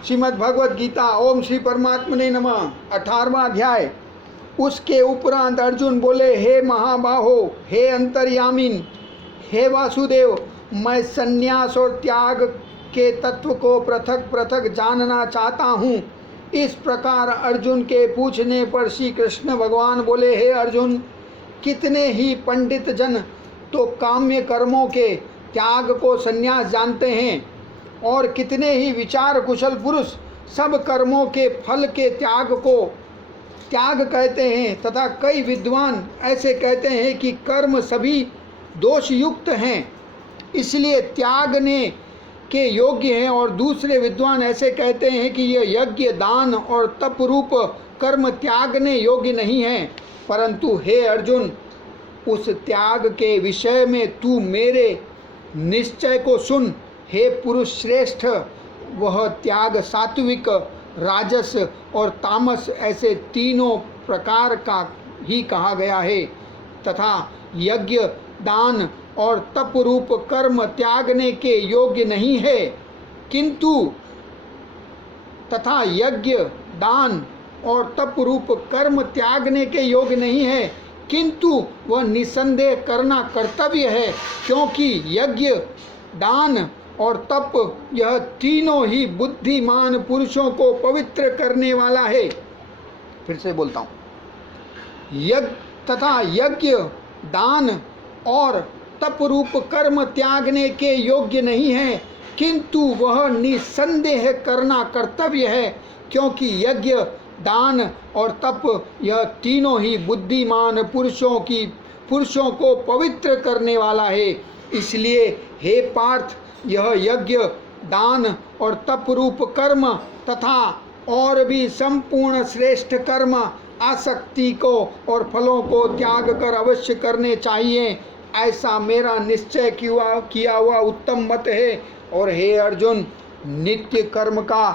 श्रीमद् भगवद गीता ओम श्री परमात्मने नमः 18वां अध्याय। उसके उपरांत अर्जुन बोले, हे महाबाहो, हे अंतर्यामीन, हे वासुदेव, मैं संन्यास और त्याग के तत्व को पृथक पृथक जानना चाहता हूँ। इस प्रकार अर्जुन के पूछने पर श्री कृष्ण भगवान बोले, हे अर्जुन, कितने ही पंडित जन तो काम्य कर्मों के त्याग को संन्यास जानते हैं और कितने ही विचार कुशल पुरुष सब कर्मों के फल के त्याग को त्याग कहते हैं, तथा कई विद्वान ऐसे कहते हैं कि कर्म सभी दोषयुक्त हैं, इसलिए त्यागने के योग्य हैं, और दूसरे विद्वान ऐसे कहते हैं कि यह यज्ञ, दान और तप रूप कर्म त्यागने योग्य नहीं है। परंतु हे अर्जुन, उस त्याग के विषय में तू मेरे निश्चय को सुन। हे पुरुष श्रेष्ठ, वह त्याग सात्विक, राजस और तामस ऐसे तीनों प्रकार का ही कहा गया है, तथा यज्ञ, दान और तप रूप कर्म त्यागने के योग्य नहीं है, किंतु तथा यज्ञ, दान और तप रूप कर्म त्यागने के योग्य नहीं है, किंतु वह निसंदेह करना कर्तव्य है, क्योंकि यज्ञ, दान और तप यह तीनों ही बुद्धिमान पुरुषों को पवित्र करने वाला है। फिर से बोलता हूँ, यज्ञ, दान और तप रूप कर्म त्यागने के योग्य नहीं है, किंतु वह निसंदेह करना कर्तव्य है, क्योंकि यज्ञ, दान और तप यह तीनों ही बुद्धिमान पुरुषों को पवित्र करने वाला है। इसलिए हे पार्थ, यह यज्ञ, दान और तप रूप कर्म तथा और भी संपूर्ण श्रेष्ठ कर्म आसक्ति को और फलों को त्याग कर अवश्य करने चाहिए, ऐसा मेरा निश्चय किया हुआ उत्तम मत है। और हे अर्जुन, नित्य कर्म का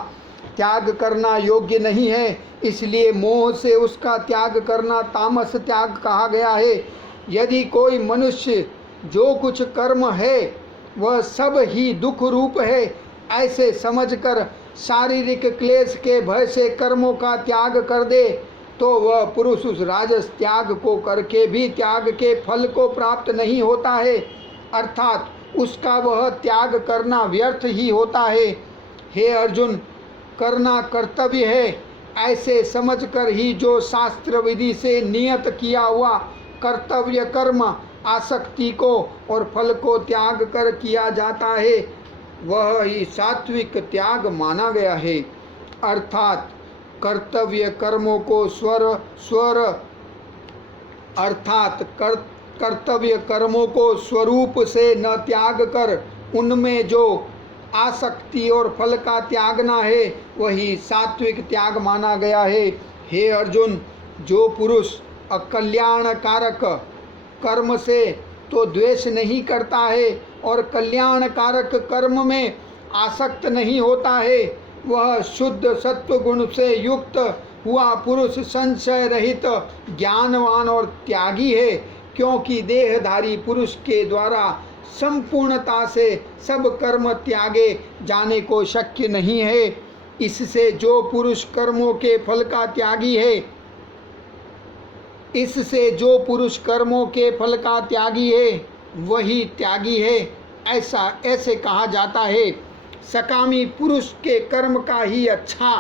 त्याग करना योग्य नहीं है, इसलिए मोह से उसका त्याग करना तामस त्याग कहा गया है। यदि कोई मनुष्य जो कुछ कर्म है वह सब ही दुख रूप है, ऐसे समझकर शारीरिक क्लेश के भय से कर्मों का त्याग कर दे, तो वह पुरुष उस राजस त्याग को करके भी त्याग के फल को प्राप्त नहीं होता है, अर्थात उसका वह त्याग करना व्यर्थ ही होता है। हे अर्जुन, करना कर्तव्य है, ऐसे समझकर ही जो शास्त्र विधि से नियत किया हुआ कर्तव्य कर्म आसक्ति को और फल को त्याग कर किया जाता है, वह ही सात्विक त्याग माना गया है। अर्थात कर्तव्य कर्मों को कर्तव्य कर्मों को स्वरूप से न त्याग कर उनमें जो आसक्ति और फल का त्यागना है, वही सात्विक त्याग माना गया है। हे अर्जुन, जो पुरुष अकल्याणकारक कर्म से तो द्वेष नहीं करता है और कल्याणकारक कर्म में आसक्त नहीं होता है, वह शुद्ध सत्व गुण से युक्त हुआ पुरुष संशय रहित, ज्ञानवान और त्यागी है, क्योंकि देहधारी पुरुष के द्वारा संपूर्णता से सब कर्म त्यागे जाने को शक्य नहीं है। इससे जो पुरुष कर्मों के फल का त्यागी है, वही त्यागी है, ऐसे कहा जाता है। सकामी पुरुष के कर्म का ही अच्छा,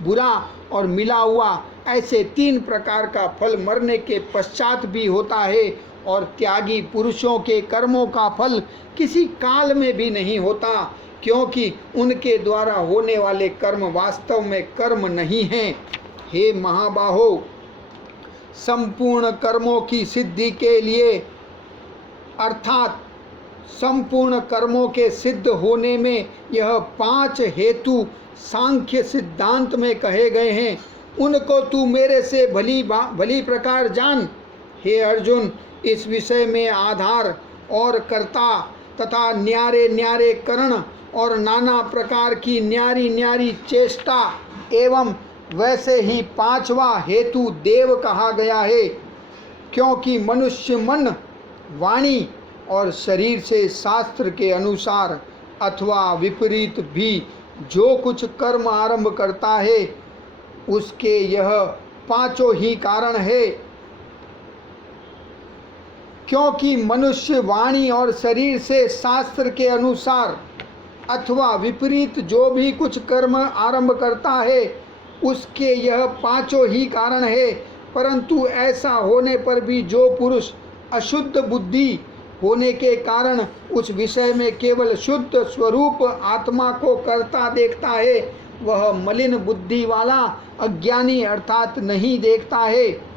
बुरा और मिला हुआ ऐसे 3 प्रकार का फल मरने के पश्चात भी होता है, और त्यागी पुरुषों के कर्मों का फल किसी काल में भी नहीं होता, क्योंकि उनके द्वारा होने वाले कर्म वास्तव में कर्म नहीं हैं। हे महाबाहो, संपूर्ण कर्मों की सिद्धि के लिए अर्थात संपूर्ण कर्मों के सिद्ध होने में यह 5 हेतु सांख्य सिद्धांत में कहे गए हैं, उनको तू मेरे से भली प्रकार जान। हे अर्जुन, इस विषय में आधार और कर्ता तथा न्यारे न्यारे करण और नाना प्रकार की न्यारी न्यारी चेष्टा एवं वैसे ही 5वां हेतु देव कहा गया है, क्योंकि मनुष्य मन, वाणी और शरीर से शास्त्र के अनुसार अथवा विपरीत भी जो कुछ कर्म आरंभ करता है उसके यह पांचों ही कारण है, क्योंकि मनुष्य वाणी और शरीर से शास्त्र के अनुसार अथवा विपरीत जो भी कुछ कर्म आरंभ करता है उसके यह पांचों ही कारण है। परंतु ऐसा होने पर भी जो पुरुष अशुद्ध बुद्धि होने के कारण उस विषय में केवल शुद्ध स्वरूप आत्मा को करता देखता है, वह मलिन बुद्धि वाला अज्ञानी अर्थात नहीं देखता है।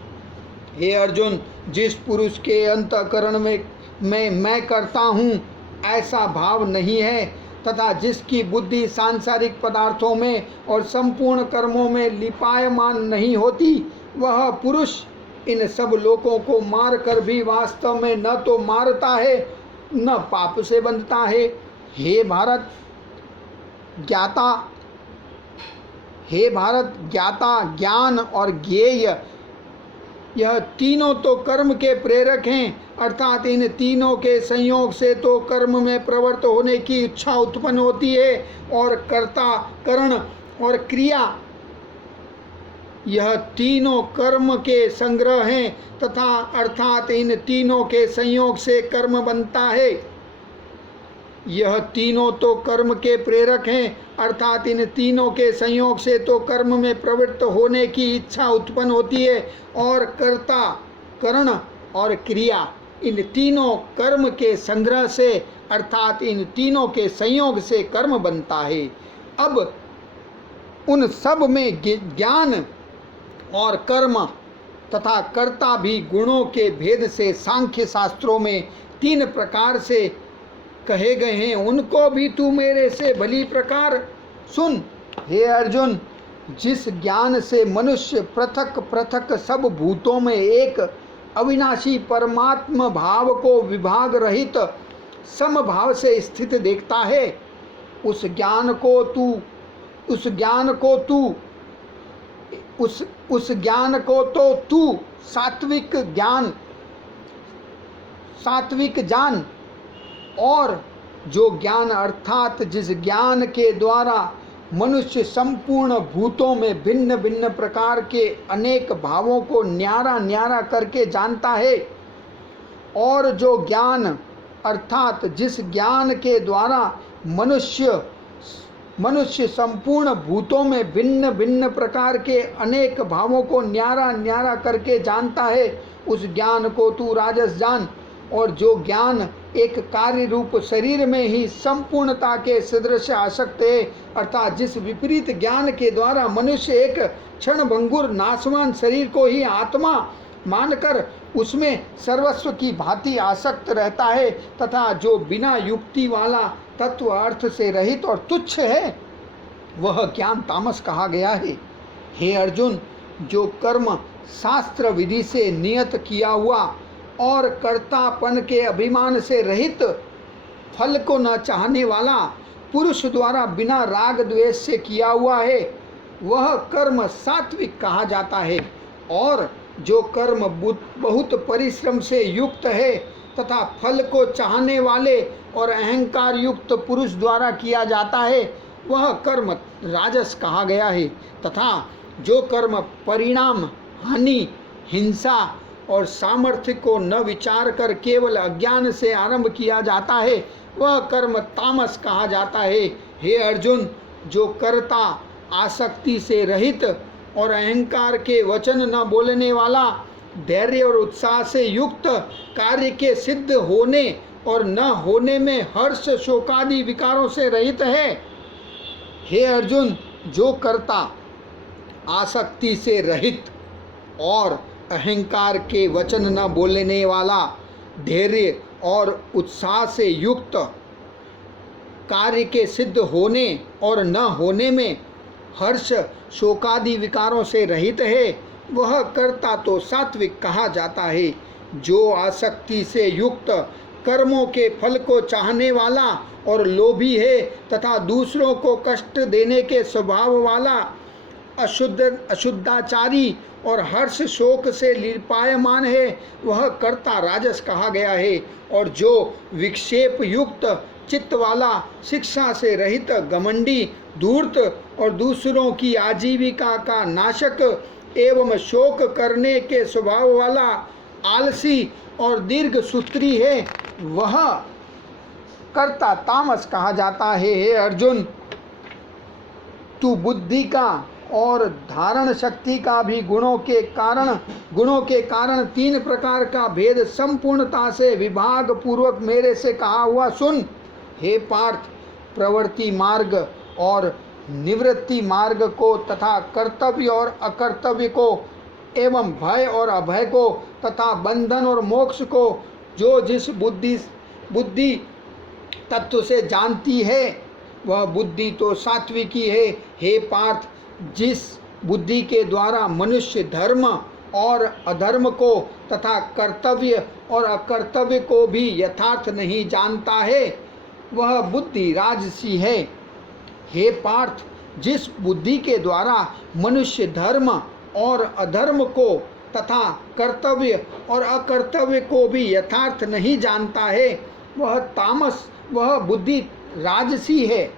हे अर्जुन, जिस पुरुष के अंतःकरण में मैं करता हूँ ऐसा भाव नहीं है तथा जिसकी बुद्धि सांसारिक पदार्थों में और संपूर्ण कर्मों में लिपायमान नहीं होती, वह पुरुष इन सब लोगों को मार कर भी वास्तव में न तो मारता है न पाप से बंधता है। हे भारत ज्ञाता, ज्ञान और ज्ञेय, यह तीनों तो कर्म के प्रेरक हैं, अर्थात इन तीनों के संयोग से तो कर्म में प्रवृत्त होने की इच्छा उत्पन्न होती है, और कर्ता, करण और क्रिया यह तीनों कर्म के संग्रह हैं तथा अर्थात इन तीनों के संयोग से कर्म बनता है। यह तीनों तो कर्म के प्रेरक हैं, अर्थात इन तीनों के संयोग से तो कर्म में प्रवृत्त होने की इच्छा उत्पन्न होती है, और कर्ता, करण और क्रिया इन तीनों कर्म के संग्रह से अर्थात इन तीनों के संयोग से कर्म बनता है। अब उन सब में ज्ञान और कर्म तथा कर्ता भी गुणों के भेद से सांख्य शास्त्रों में 3 प्रकार से कहे गए हैं, उनको भी तू मेरे से भली प्रकार सुन। हे अर्जुन, जिस ज्ञान से मनुष्य पृथक पृथक सब भूतों में एक अविनाशी परमात्म भाव को विभाग रहित समभाव से स्थित देखता है, उस ज्ञान को तो तू सात्विक जान, और जो ज्ञान अर्थात जिस ज्ञान के द्वारा मनुष्य संपूर्ण भूतों में भिन्न भिन्न प्रकार के अनेक भावों को न्यारा न्यारा करके जानता है, और जो ज्ञान अर्थात जिस ज्ञान के द्वारा मनुष्य संपूर्ण भूतों में भिन्न भिन्न प्रकार के अनेक भावों को न्यारा न्यारा करके जानता है, उस ज्ञान को तू राजस जान। और जो ज्ञान एक कार्य रूप शरीर में ही संपूर्णता के सदृश आसक्त है, अर्थात जिस विपरीत ज्ञान के द्वारा मनुष्य एक क्षण भंगुर नाशवान शरीर को ही आत्मा मानकर उसमें सर्वस्व की भांति आसक्त रहता है, तथा जो बिना युक्ति वाला तत्व अर्थ से रहित और तुच्छ है, वह ज्ञान तामस कहा गया है। हे अर्जुन, जो कर्म शास्त्र विधि से नियत किया हुआ और कर्तापन के अभिमान से रहित, फल को न चाहने वाला पुरुष द्वारा बिना राग द्वेष से किया हुआ है, वह कर्म सात्विक कहा जाता है। और जो कर्म बहुत परिश्रम से युक्त है तथा फल को चाहने वाले और अहंकार युक्त पुरुष द्वारा किया जाता है, वह कर्म राजस कहा गया है। तथा जो कर्म परिणाम, हानि, हिंसा और सामर्थ्य को न विचार कर केवल अज्ञान से आरंभ किया जाता है, वह कर्म तामस कहा जाता है। हे अर्जुन, जो कर्ता, आसक्ति से रहित और अहंकार के वचन न बोलने वाला, धैर्य और उत्साह से युक्त, कार्य के सिद्ध होने और न होने में हर्ष शोकादि विकारों से रहित है। हे अर्जुन, जो कर्ता, आसक्ति से रहित और अहंकार के वचन न बोलने वाला, धैर्य और उत्साह से युक्त, कार्य के सिद्ध होने और न होने में हर्ष शोकादि विकारों से रहित है, वह कर्ता तो सात्विक कहा जाता है। जो आसक्ति से युक्त, कर्मों के फल को चाहने वाला और लोभी है तथा दूसरों को कष्ट देने के स्वभाव वाला, अशुद्धाचारी और हर्ष शोक से लिपायमान है, वह कर्ता राजस कहा गया है। और जो विक्षेप युक्त चित्त वाला, शिक्षा से रहित, घमंडी धूर्त और दूसरों की आजीविका का नाशक एवं शोक करने के स्वभाव वाला आलसी और दीर्घ सूत्री है, वह कर्ता तामस कहा जाता है। हे अर्जुन, तू बुद्धि का और धारण शक्ति का भी गुणों के कारण 3 प्रकार का भेद संपूर्णता से विभाग पूर्वक मेरे से कहा हुआ सुन। हे पार्थ, प्रवृत्ति मार्ग और निवृत्ति मार्ग को तथा कर्तव्य और अकर्तव्य को एवं भय और अभय को तथा बंधन और मोक्ष को जो जिस बुद्धि तत्व से जानती है वह बुद्धि तो सात्विकी है। हे पार्थ, जिस बुद्धि के द्वारा मनुष्य धर्म और अधर्म को तथा कर्तव्य और अकर्तव्य को भी यथार्थ नहीं जानता है वह बुद्धि राजसी है। हे पार्थ, जिस बुद्धि के द्वारा मनुष्य धर्म और अधर्म को तथा कर्तव्य और अकर्तव्य को भी यथार्थ नहीं जानता है वह बुद्धि राजसी है।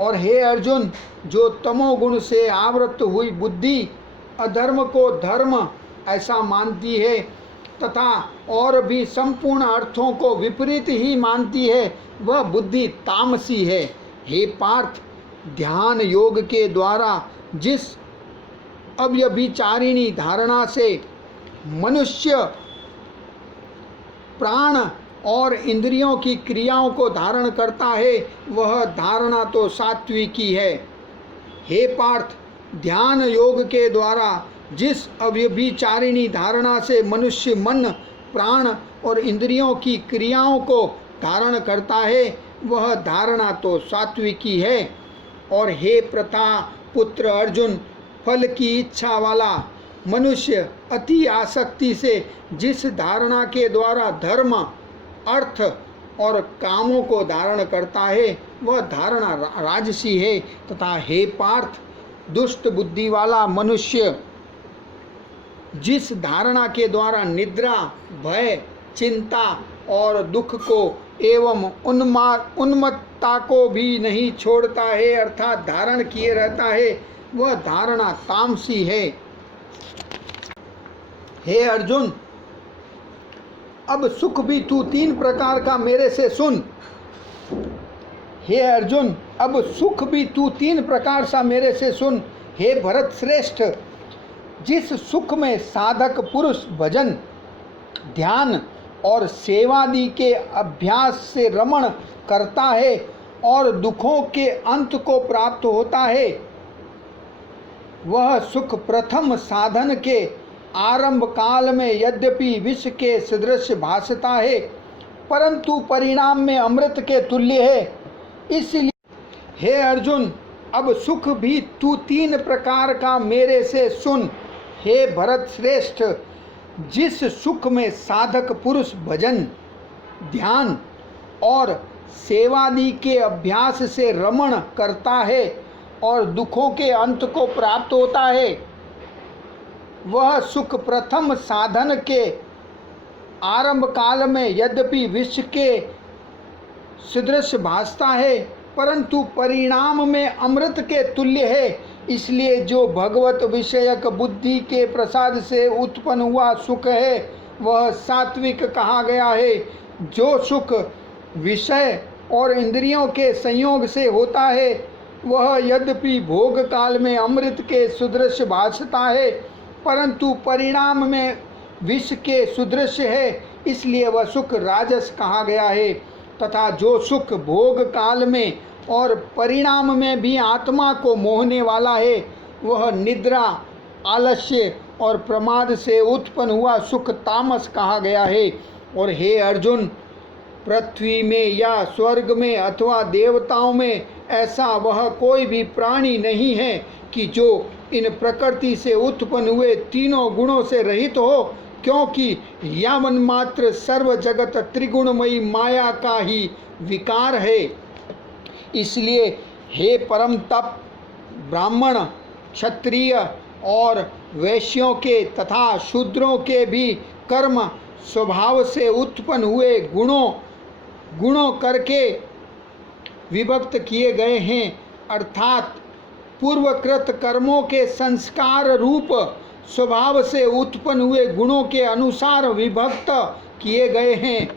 और हे अर्जुन, जो तमोगुण से आवृत हुई बुद्धि अधर्म को धर्म ऐसा मानती है तथा और भी संपूर्ण अर्थों को विपरीत ही मानती है वह बुद्धि तामसी है। हे पार्थ, ध्यान योग के द्वारा जिस अव्यभिचारिणी धारणा से मनुष्य प्राण और इंद्रियों की क्रियाओं को धारण करता है वह धारणा तो सात्विकी है। हे पार्थ, ध्यान योग के द्वारा जिस अव्यभिचारिणी धारणा से मनुष्य मन प्राण और इंद्रियों की क्रियाओं को धारण करता है वह धारणा तो सात्विकी है। और हे प्रथा पुत्र अर्जुन, फल की इच्छा वाला मनुष्य अति आसक्ति से जिस धारणा के द्वारा धर्म अर्थ और कामों को धारण करता है वह धारणा राजसी है। तथा हे पार्थ, दुष्ट बुद्धि वाला मनुष्य जिस धारणा के द्वारा निद्रा भय चिंता और दुख को एवं उन्मत्तता को भी नहीं छोड़ता है अर्थात धारण किए रहता है वह धारणा तामसी है। हे अर्जुन, अब सुख भी तू 3 प्रकार का मेरे से सुन। हे अर्जुन, अब सुख भी तू 3 प्रकार सा मेरे से सुन। हे भरत श्रेष्ठ, जिस सुख में साधक पुरुष भजन ध्यान और सेवादि के अभ्यास से रमण करता है और दुखों के अंत को प्राप्त होता है वह सुख प्रथम साधन के आरंभ काल में यद्यपि विष के सदृश भासता है परंतु परिणाम में अमृत के तुल्य है। इसलिए हे अर्जुन, अब सुख भी तू 3 प्रकार का मेरे से सुन। हे भरत श्रेष्ठ, जिस सुख में साधक पुरुष भजन ध्यान और सेवादि के अभ्यास से रमण करता है और दुखों के अंत को प्राप्त होता है वह सुख प्रथम साधन के आरंभ काल में यद्यपि विष के सदृश भासता है परंतु परिणाम में अमृत के तुल्य है। इसलिए जो भगवत विषयक बुद्धि के प्रसाद से उत्पन्न हुआ सुख है वह सात्विक कहा गया है। जो सुख विषय और इंद्रियों के संयोग से होता है वह यद्यपि भोग काल में अमृत के सुदृश्य भासता है परंतु परिणाम में विष के सुदृश्य है, इसलिए वह सुख राजस कहा गया है। तथा जो सुख भोग काल में और परिणाम में भी आत्मा को मोहने वाला है वह निद्रा आलस्य और प्रमाद से उत्पन्न हुआ सुख तामस कहा गया है। और हे अर्जुन, पृथ्वी में या स्वर्ग में अथवा देवताओं में ऐसा वह कोई भी प्राणी नहीं है कि जो इन प्रकृति से उत्पन्न हुए तीनों गुणों से रहित हो, क्योंकि यावन मात्र सर्व जगत त्रिगुणमयी माया का ही विकार है। इसलिए हे परम तप ब्राह्मण क्षत्रिय और वैश्यों के तथा शूद्रों के भी कर्म स्वभाव से उत्पन्न हुए गुणों करके विभक्त किए गए हैं अर्थात पूर्वकृत कर्मों के संस्कार रूप स्वभाव से उत्पन्न हुए गुणों के अनुसार विभक्त किए गए हैं।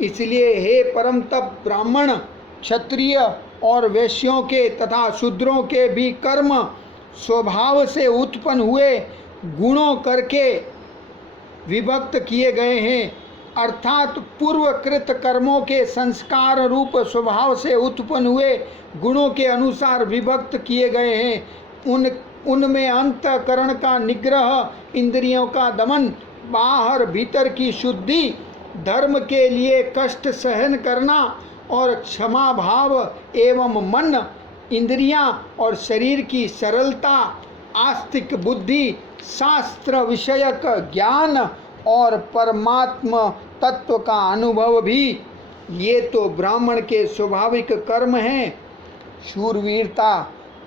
इसलिए हे परम तप ब्राह्मण, क्षत्रिय और वैश्यों के तथा शूद्रों के भी कर्म स्वभाव से उत्पन्न हुए गुणों करके विभक्त किए गए हैं। अर्थात पूर्वकृत कर्मों के संस्कार रूप स्वभाव से उत्पन्न हुए गुणों के अनुसार विभक्त किए गए हैं। उनमें अंतःकरण का निग्रह, इंद्रियों का दमन, बाहर भीतर की शुद्धि, धर्म के लिए कष्ट सहन करना और क्षमा भाव एवं मन, इंद्रियां और शरीर की सरलता, आस्तिक बुद्धि, शास्त्र विषयक ज्ञान और परमात्मा तत्व का अनुभव भी, ये तो ब्राह्मण के स्वाभाविक कर्म हैं। शूरवीरता,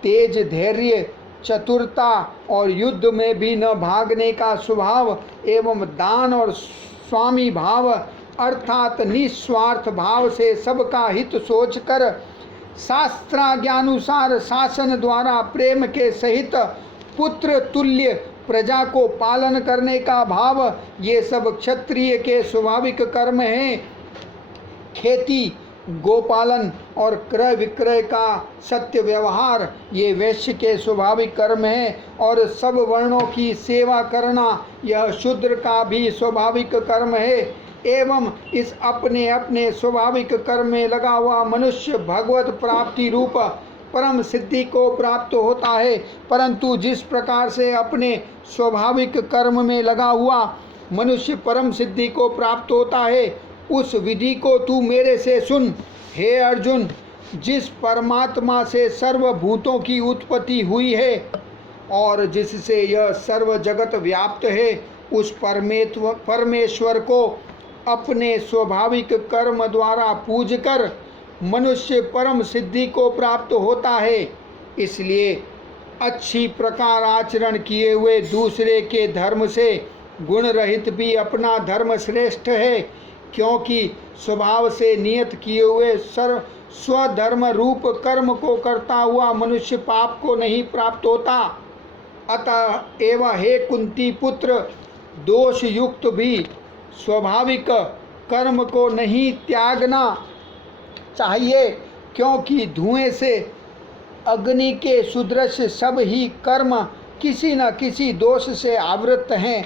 तेज, धैर्य, चतुरता और युद्ध में भी न भागने का स्वभाव एवं दान और स्वामी भाव अर्थात निस्वार्थ भाव से सबका हित सोचकर शास्त्राज्ञानुसार शासन द्वारा प्रेम के सहित पुत्र तुल्य प्रजा को पालन करने का भाव, ये सब क्षत्रिय के स्वाभाविक कर्म हैं। खेती, गोपालन और क्रय विक्रय का सत्य व्यवहार, ये वैश्य के स्वाभाविक कर्म हैं। और सब वर्णों की सेवा करना, यह शूद्र का भी स्वाभाविक कर्म है। एवं इस अपने अपने स्वाभाविक कर्म में लगा हुआ मनुष्य भगवत प्राप्ति रूप परम सिद्धि को प्राप्त होता है। परंतु जिस प्रकार से अपने स्वाभाविक कर्म में लगा हुआ मनुष्य परम सिद्धि को प्राप्त होता है, उस विधि को तू मेरे से सुन। हे अर्जुन, जिस परमात्मा से सर्वभूतों की उत्पत्ति हुई है और जिससे यह सर्व जगत व्याप्त है, उस परमेश्वर को अपने स्वाभाविक कर्म द्वारा पूजकर मनुष्य परम सिद्धि को प्राप्त होता है। इसलिए अच्छी प्रकार आचरण किए हुए दूसरे के धर्म से गुण रहित भी अपना धर्म श्रेष्ठ है, क्योंकि स्वभाव से नियत किए हुए स्वधर्म रूप कर्म को करता हुआ मनुष्य पाप को नहीं प्राप्त होता। अतः एवं हे कुंती पुत्र, दोष युक्त भी स्वाभाविक कर्म को नहीं त्यागना चाहिए, क्योंकि धुएं से अग्नि के सुदृश्य सब ही कर्म किसी न किसी दोष से आवृत हैं।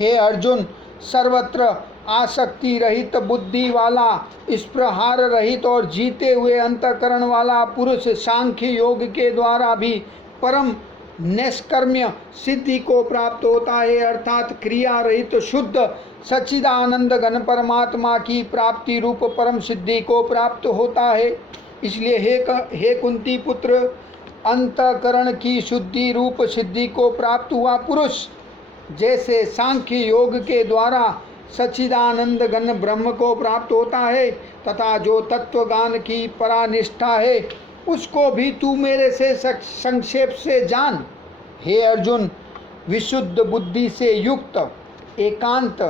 हे अर्जुन, सर्वत्र आसक्ति रहित बुद्धि वाला, स्पृहार रहित और जीते हुए अंतःकरण वाला पुरुष सांख्य योग के द्वारा भी परम नैष्कर्म्य सिद्धि को प्राप्त होता है। अर्थात क्रिया रहित शुद्ध सच्चिदानंद घन परमात्मा की प्राप्ति रूप परम सिद्धि को प्राप्त होता है। इसलिए हे कुंती पुत्र, अंतःकरण की शुद्धि रूप सिद्धि को प्राप्त हुआ पुरुष जैसे सांख्य योग के द्वारा सच्चिदानंद घन ब्रह्म को प्राप्त होता है, तथा जो तत्वज्ञान की परानिष्ठा है उसको भी तू मेरे से संक्षेप से जान। हे अर्जुन, विशुद्ध बुद्धि से युक्त, एकांत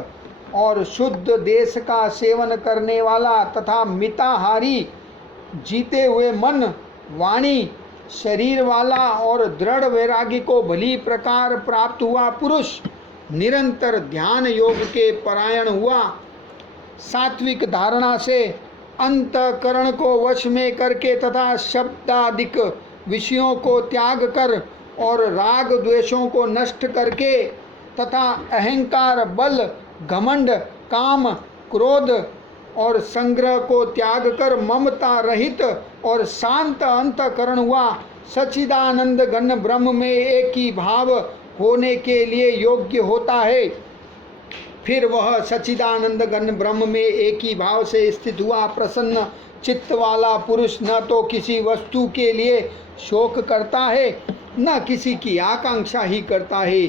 और शुद्ध देश का सेवन करने वाला तथा मिताहारी, जीते हुए मन, वाणी, शरीर वाला और दृढ़ वैराग्य को भली प्रकार प्राप्त हुआ पुरुष निरंतर ध्यान योग के परायण हुआ, सात्विक धारणा से अंतःकरण को वश में करके तथा शब्दादिक विषयों को त्याग कर और राग द्वेषों को नष्ट करके तथा अहंकार, बल, घमंड, काम, क्रोध और संग्रह को त्याग कर ममता रहित और शांत अंतःकरण हुआ, सच्चिदानंद घन ब्रह्म में एक ही भाव होने के लिए योग्य होता है। फिर वह सच्चिदानंद घन ब्रह्म में एक ही भाव से स्थित हुआ प्रसन्न चित्त वाला पुरुष न तो किसी वस्तु के लिए शोक करता है, न किसी की आकांक्षा ही करता है,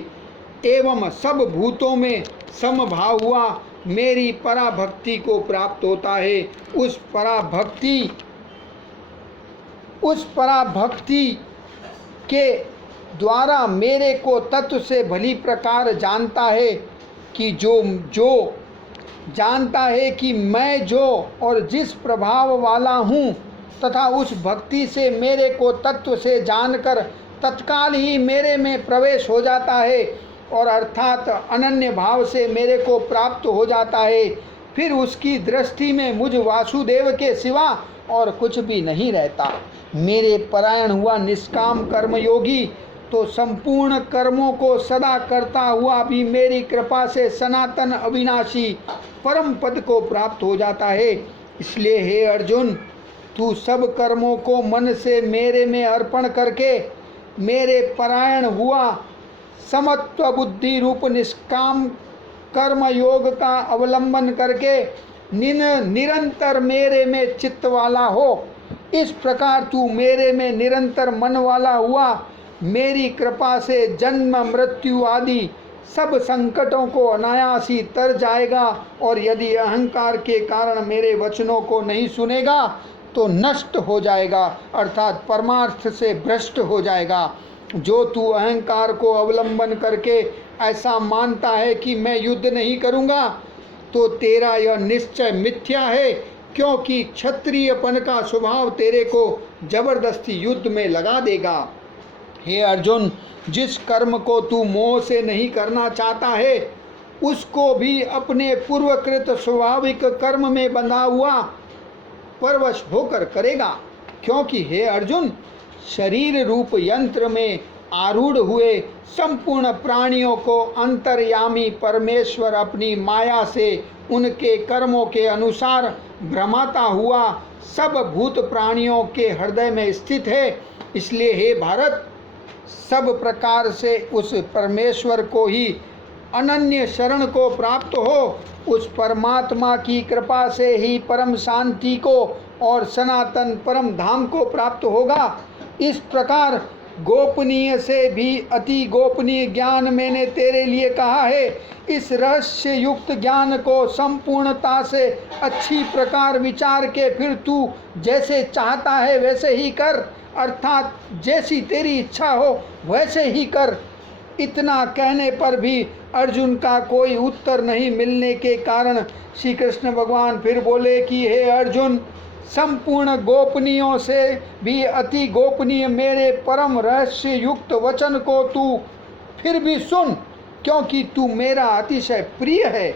एवं सब भूतों में समभाव हुआ मेरी पराभक्ति को प्राप्त होता है। उस पराभक्ति के द्वारा मेरे को तत्व से भली प्रकार जानता है कि जो जानता है कि मैं जो और जिस प्रभाव वाला हूँ तथा उस भक्ति से मेरे को तत्व से जानकर तत्काल ही मेरे में प्रवेश हो जाता है और अर्थात अनन्य भाव से मेरे को प्राप्त हो जाता है। फिर उसकी दृष्टि में मुझ वासुदेव के सिवा और कुछ भी नहीं रहता। मेरे परायण हुआ निष्काम कर्मयोगी तो संपूर्ण कर्मों को सदा करता हुआ भी मेरी कृपा से सनातन अविनाशी परम पद को प्राप्त हो जाता है। इसलिए हे अर्जुन, तू सब कर्मों को मन से मेरे में अर्पण करके मेरे परायण हुआ समत्व बुद्धि रूप निष्काम कर्म योग का अवलंबन करके निरंतर मेरे में चित्त वाला हो। इस प्रकार तू मेरे में निरंतर मन वाला हुआ मेरी कृपा से जन्म मृत्यु आदि सब संकटों को अनायास ही तर जाएगा और यदि अहंकार के कारण मेरे वचनों को नहीं सुनेगा तो नष्ट हो जाएगा, अर्थात परमार्थ से भ्रष्ट हो जाएगा। जो तू अहंकार को अवलंबन करके ऐसा मानता है कि मैं युद्ध नहीं करूँगा, तो तेरा यह निश्चय मिथ्या है, क्योंकि क्षत्रियपन का स्वभाव तेरे को जबरदस्ती युद्ध में लगा देगा। हे अर्जुन, जिस कर्म को तू मोह से नहीं करना चाहता है उसको भी अपने पूर्वकृत स्वाभाविक कर्म में बंधा हुआ परवश होकर करेगा। क्योंकि हे अर्जुन, शरीर रूप यंत्र में आरूढ़ हुए संपूर्ण प्राणियों को अंतर्यामी परमेश्वर अपनी माया से उनके कर्मों के अनुसार भ्रमाता हुआ सब भूत प्राणियों के हृदय में स्थित है। इसलिए हे भारत, सब प्रकार से उस परमेश्वर को ही अनन्य शरण को प्राप्त हो। उस परमात्मा की कृपा से ही परम शांति को और सनातन परम धाम को प्राप्त होगा। इस प्रकार गोपनीय से भी अति गोपनीय ज्ञान मैंने तेरे लिए कहा है। इस रहस्य युक्त ज्ञान को संपूर्णता से अच्छी प्रकार विचार के फिर तू जैसे चाहता है वैसे ही कर, अर्थात जैसी तेरी इच्छा हो वैसे ही कर। इतना कहने पर भी अर्जुन का कोई उत्तर नहीं मिलने के कारण श्री कृष्ण भगवान फिर बोले कि हे अर्जुन, संपूर्ण गोपनीयों से भी अति गोपनीय मेरे परम रहस्य युक्त वचन को तू फिर भी सुन, क्योंकि तू मेरा अतिशय प्रिय है।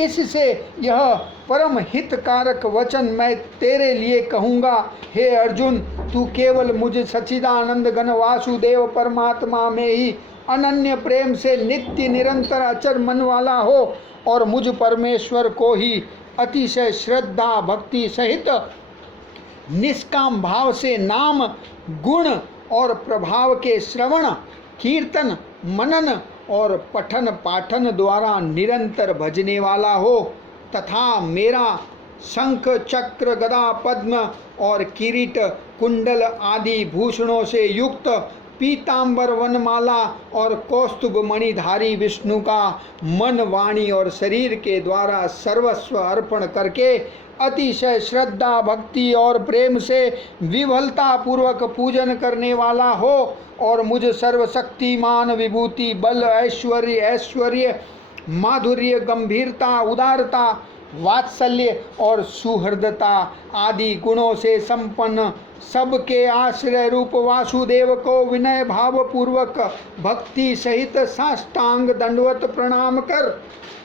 इससे यह परम हितकारक वचन मैं तेरे लिए कहूँगा। हे अर्जुन, तू केवल मुझ सच्चिदानंद घन वासुदेव परमात्मा में ही अनन्य प्रेम से नित्य निरंतर अचर मन वाला हो और मुझ परमेश्वर को ही अतिशय श्रद्धा भक्ति सहित निष्काम भाव से नाम गुण और प्रभाव के श्रवण कीर्तन मनन और पठन पाठन द्वारा निरंतर भजने वाला हो, तथा मेरा शंख चक्र गदा पद्म और किरीट कुंडल आदि भूषणों से युक्त पीतांबर वनमाला और कौस्तुभ मणिधारी विष्णु का मन वाणी और शरीर के द्वारा सर्वस्व अर्पण करके अतिशय श्रद्धा भक्ति और प्रेम से विवलता पूर्वक पूजन करने वाला हो और मुझ सर्वशक्तिमान विभूति बल ऐश्वर्य माधुर्य गंभीरता उदारता वात्सल्य और सुहृदता आदि गुणों से संपन्न सबके आश्रय रूप वासुदेव को विनय भाव पूर्वक भक्ति सहित साष्टांग दंडवत प्रणाम कर।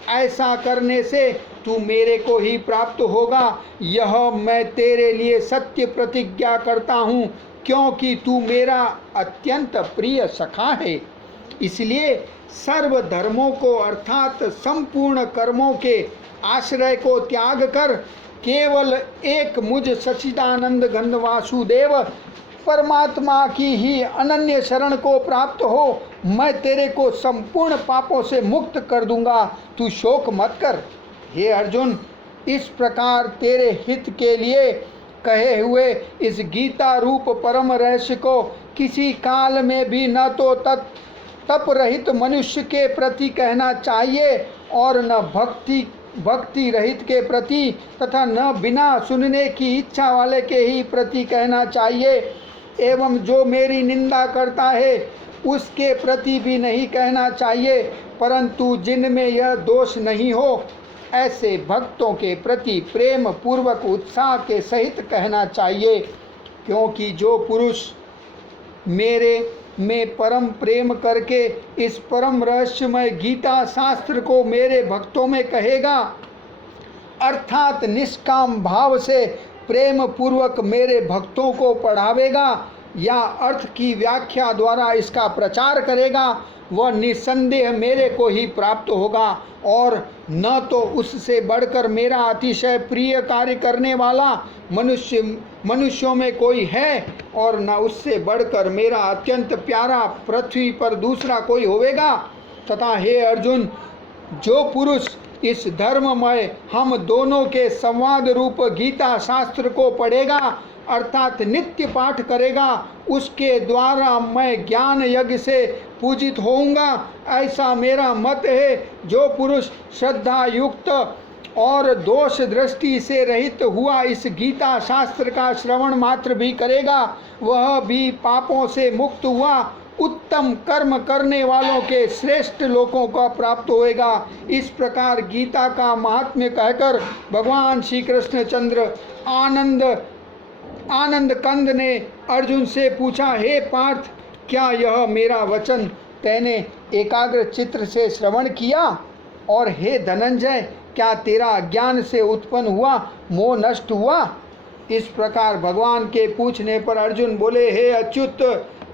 ऐसा करने से तू मेरे को ही प्राप्त होगा, यह मैं तेरे लिए सत्य प्रतिज्ञा करता हूँ, क्योंकि तू मेरा अत्यंत प्रिय सखा है। इसलिए सर्व धर्मों को अर्थात संपूर्ण कर्मों के आश्रय को त्याग कर केवल एक मुझ सच्चिदानंद घन वासुदेव परमात्मा की ही अनन्य शरण को प्राप्त हो। मैं तेरे को संपूर्ण पापों से मुक्त कर दूंगा, तू शोक मत कर। हे अर्जुन, इस प्रकार तेरे हित के लिए कहे हुए इस गीता रूप परम रहस्य को किसी काल में भी न तो तप रहित मनुष्य के प्रति कहना चाहिए और न भक्ति रहित के प्रति तथा न बिना सुनने की इच्छा वाले के ही प्रति कहना चाहिए। एवं जो मेरी निंदा करता है उसके प्रति भी नहीं कहना चाहिए, परंतु जिनमें यह दोष नहीं हो ऐसे भक्तों के प्रति प्रेम पूर्वक उत्साह के सहित कहना चाहिए, क्योंकि जो पुरुष मेरे में परम प्रेम करके इस परम रहस्यमय गीता शास्त्र को मेरे भक्तों में कहेगा, अर्थात निष्काम भाव से प्रेम पूर्वक मेरे भक्तों को पढ़ावेगा या अर्थ की व्याख्या द्वारा इसका प्रचार करेगा, वह निस्संदेह मेरे को ही प्राप्त होगा और न तो उससे बढ़कर मेरा अतिशय प्रिय कार्य करने वाला मनुष्यों में कोई है और न उससे बढ़कर मेरा अत्यंत प्यारा पृथ्वी पर दूसरा कोई होवेगा। तथा हे अर्जुन, जो पुरुष इस धर्ममय हम दोनों के संवाद रूप गीता शास्त्र को पढ़ेगा अर्थात नित्य पाठ करेगा, उसके द्वारा मैं ज्ञान यज्ञ से पूजित होऊंगा, ऐसा मेरा मत है। जो पुरुष श्रद्धा युक्त और दोष दृष्टि से रहित हुआ इस गीता शास्त्र का श्रवण मात्र भी करेगा, वह भी पापों से मुक्त हुआ उत्तम कर्म करने वालों के श्रेष्ठ लोकों का प्राप्त होएगा। इस प्रकार गीता का महात्म्य कहकर भगवान श्री कृष्णचंद्र आनंद कंद ने अर्जुन से पूछा, हे पार्थ, क्या यह मेरा वचन तैने एकाग्र चित्र से श्रवण किया? और हे धनंजय, क्या तेरा अज्ञान से उत्पन्न हुआ मोह नष्ट हुआ? इस प्रकार भगवान के पूछने पर अर्जुन बोले, हे अच्युत,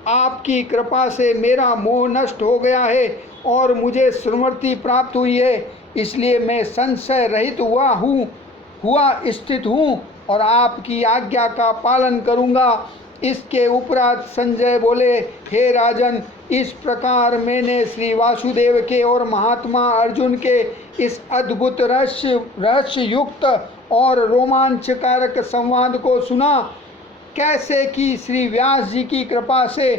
आपकी कृपा से मेरा मोह नष्ट हो गया है और मुझे स्मृति प्राप्त हुई है, इसलिए मैं संशय रहित हुआ स्थित हूँ और आपकी आज्ञा का पालन करूँगा। इसके उपरांत संजय बोले, हे राजन, इस प्रकार मैंने श्री वासुदेव के और महात्मा अर्जुन के इस अद्भुत रहस्य युक्त और रोमांचकारक संवाद को सुना, कैसे कि श्री व्यास जी की कृपा से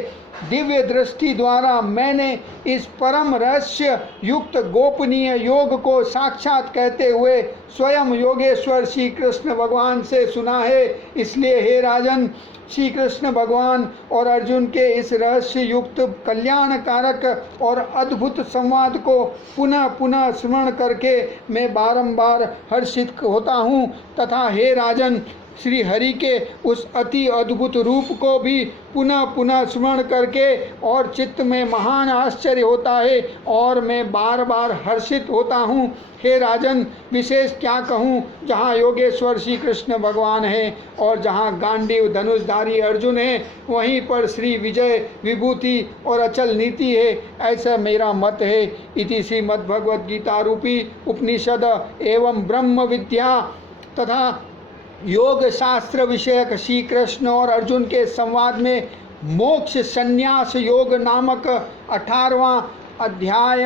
दिव्य दृष्टि द्वारा मैंने इस परम रहस्य युक्त गोपनीय योग को साक्षात कहते हुए स्वयं योगेश्वर श्री कृष्ण भगवान से सुना है। इसलिए हे राजन, श्री कृष्ण भगवान और अर्जुन के इस रहस्य युक्त कल्याणकारक और अद्भुत संवाद को पुनः पुनः स्मरण करके मैं बारंबार हर्षित होता हूँ। तथा हे राजन, श्री हरि के उस अति अद्भुत रूप को भी पुनः पुनः स्मरण करके और चित्त में महान आश्चर्य होता है और मैं बार बार हर्षित होता हूँ। हे राजन, विशेष क्या कहूँ, जहाँ योगेश्वर श्री कृष्ण भगवान हैं और जहाँ गांडीव धनुषधारी अर्जुन है, वहीं पर श्री विजय विभूति और अचल नीति है, ऐसा मेरा मत है। इति श्रीमद्भगवद गीता रूपी उपनिषद एवं ब्रह्म विद्या तथा योग शास्त्र विषयक श्री कृष्ण और अर्जुन के संवाद में मोक्ष संन्यास योग नामक 18वां अध्याय